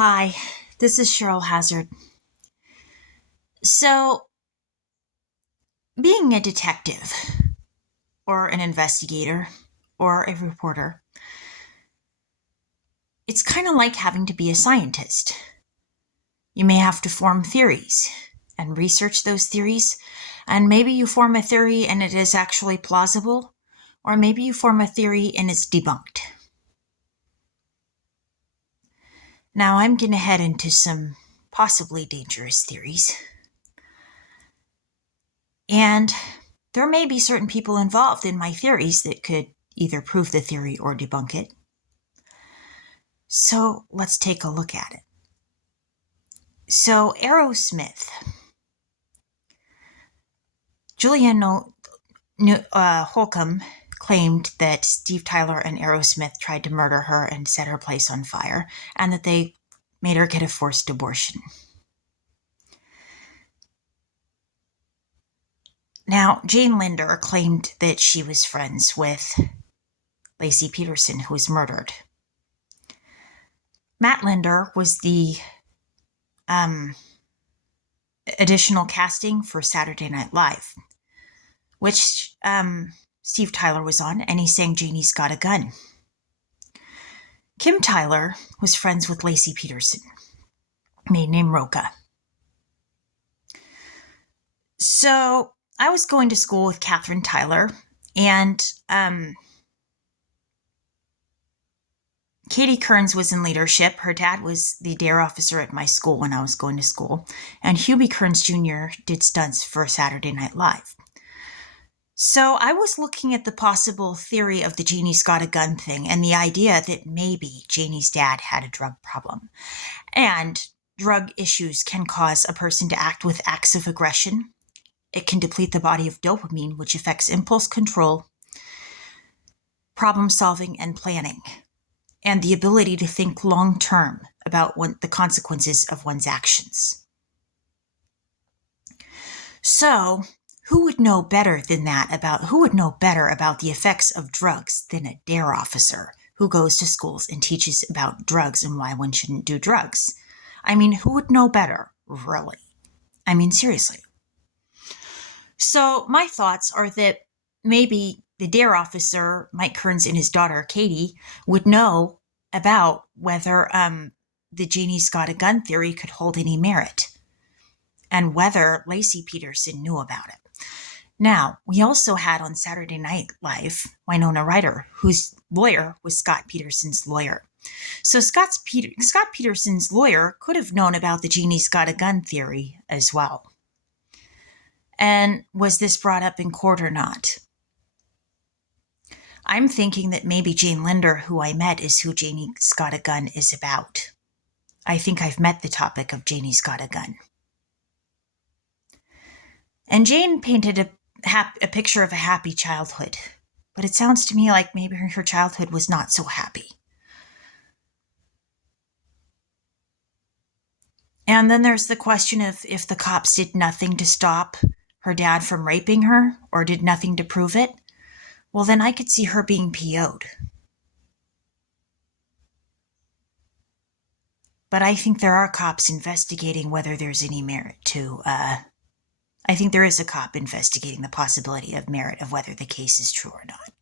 Hi, this is Cheryl Hazzard. So, being a detective, or an investigator, or a reporter, it's kind of like having to be a scientist. You may have to form theories and research those theories, and maybe you form a theory and it is actually plausible, or maybe you form a theory and it's debunked. Now, I'm going to head into some possibly dangerous theories. And there may be certain people involved in my theories that could either prove the theory or debunk it. So let's take a look at it. So, Aerosmith. Julianne Holcomb claimed that Steve Tyler and Aerosmith tried to murder her and set her place on fire, and that they made her get a forced abortion. Now, Jane Linder claimed that she was friends with Laci Peterson, who was murdered. Matt Linder was the additional casting for Saturday Night Live, which Steve Tyler was on, and he sang Janie's Got a Gun. Kim Tyler was friends with Laci Peterson, maiden name Roca. So I was going to school with Catherine Tyler, and Katie Kearns was in leadership. Her dad was the dare officer at my school when I was going to school, and Hubie Kearns Jr. did stunts for Saturday Night Live. So I was looking at the possible theory of the Janie's Got a Gun thing and the idea that maybe Janie's dad had a drug problem. And drug issues can cause a person to act with acts of aggression. It can deplete the body of dopamine, which affects impulse control, problem solving, and planning, and the ability to think long term about the consequences of one's actions. So, who would know better about the effects of drugs than a dare officer who goes to schools and teaches about drugs and why one shouldn't do drugs? I mean, who would know better, really? I mean, seriously. So my thoughts are that maybe the dare officer, Mike Kearns, and his daughter, Katie, would know about whether the Janie's Got a Gun theory could hold any merit, and whether Laci Peterson knew about it. Now, we also had on Saturday Night Live Winona Ryder, whose lawyer was Scott Peterson's lawyer. So Scott Peterson's lawyer could have known about the Janie's Got a Gun theory as well. And was this brought up in court or not? I'm thinking that maybe Jane Linder, who I met, is who Janie's Got a Gun is about. I think I've met the topic of Janie's Got a Gun. And Jane painted a picture of a happy childhood, but it sounds to me like maybe her childhood was not so happy. And then there's the question of if the cops did nothing to stop her dad from raping her, or did nothing to prove it, well, then I could see her being PO'd. But I think there are cops investigating whether there's any merit to, I think there is a cop investigating the possibility of merit of whether the case is true or not.